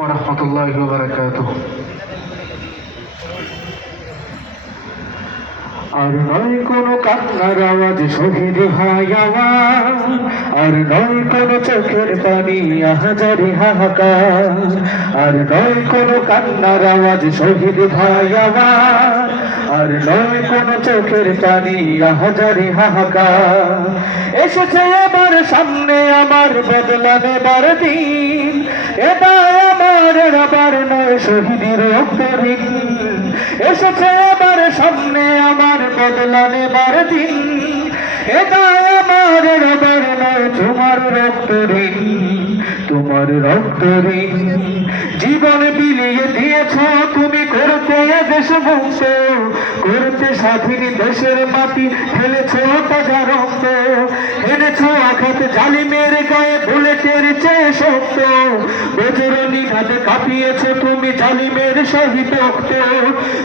বারাকাত আর নয় কোনো কান্নার আওয়াজ শহীদ ভাই আমার, আর নয় কোনো চোখের পানি আহাজারি হাহাকার, আর নয় কোনো কান্নার আওয়াজ শহীদ ভাই আর নয় চোখের পানি আহাজারি এসেছে এবার সামনে আমার বদলা নেবার দিন আমার আবার নয় শহীদের অন্তরীণ এসেছে আবার সামনে আমার বদলা নেবার দিন। এটা আমার রবার নয় তোমার রক্ত ঋণ তোমার রক্ত ঋণ জীবন বিলিয়ে দিয়েছ, তুমি করতে দেশ বংশ স্বাধীন দেশের মাটি ফেলেছ তাজা রক্ত, এনেছ আঘাত জালিমের গায়ে বুলেটের চেয়ে শক্ত। বেজরনি হাতে কাঁপিয়েছ তুমি জালিমের রক্ত।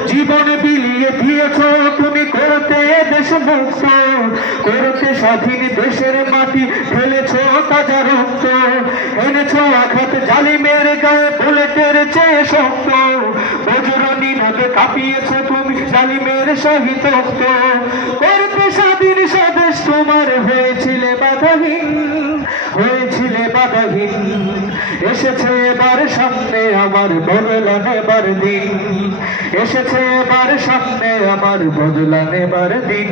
জীবন বিলিয়ে দিয়েছ তুমি করতে দেশ মুক্ত করতে স্বাধীন দেশের মাটি ফেলেছ তাজা রক্ত। এনেছ আঘাত জালিমের গায়ে বুলেটের চেয়ে শক্ত। কাঁপিয়েছ তুমি জালিমের সহিত করতে স্বাধীন স্বদেশ তোমার হয়েছিলে বাধাহীন হয়েছিলে বাধাহীন। এসেছে এবার সামনে আমার বদলা নেবার দিন। এসেছে এবার সামনে আমার বদলা নেবার দিন।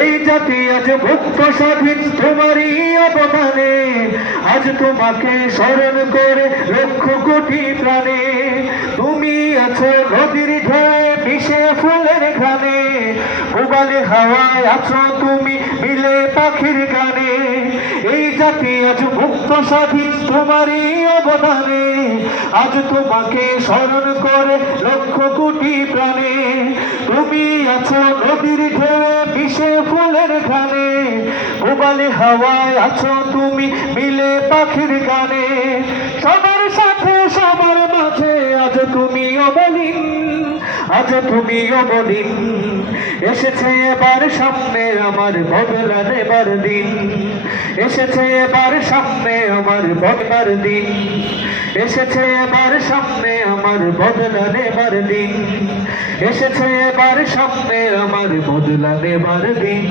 এই জাতি আজ মুক্ত স্বাধীন, তোমারই অবদানে। আজ তোমাকে স্মরণ করে লক্ষ কোটি প্রাণে। তুমি আছো নদীর ঢেউ। মিশে ফুলের ঘানে ভোগালে হাওয়ায় আছো তুমি মিলে পাখির গানে। এই জাতি আজ মুক্ত স্বাধীন, তোমারই অবদানে। আজ তোমাকে স্মরণ করে লক্ষ কোটি প্রাণে। তুমি আছো নদীর ঢেউ মিশে ফুলের ঘানে ভোগালে হাওয়ায় আছো তুমি মিলে পাখির গানে। সবার সাথে, সবার মাঝে আজ তুমি অবলীন আজ তুমি অবলীন এসেছে এবার সামনে আমার বদলা নেবার দিন। এসেছে এবার সামনে আমার বদলার দিন। এসেছে এবার সামনে আমার বদলা নেবার দিন। এসেছে এবার সামনে আমার বদলা নেবার দিন।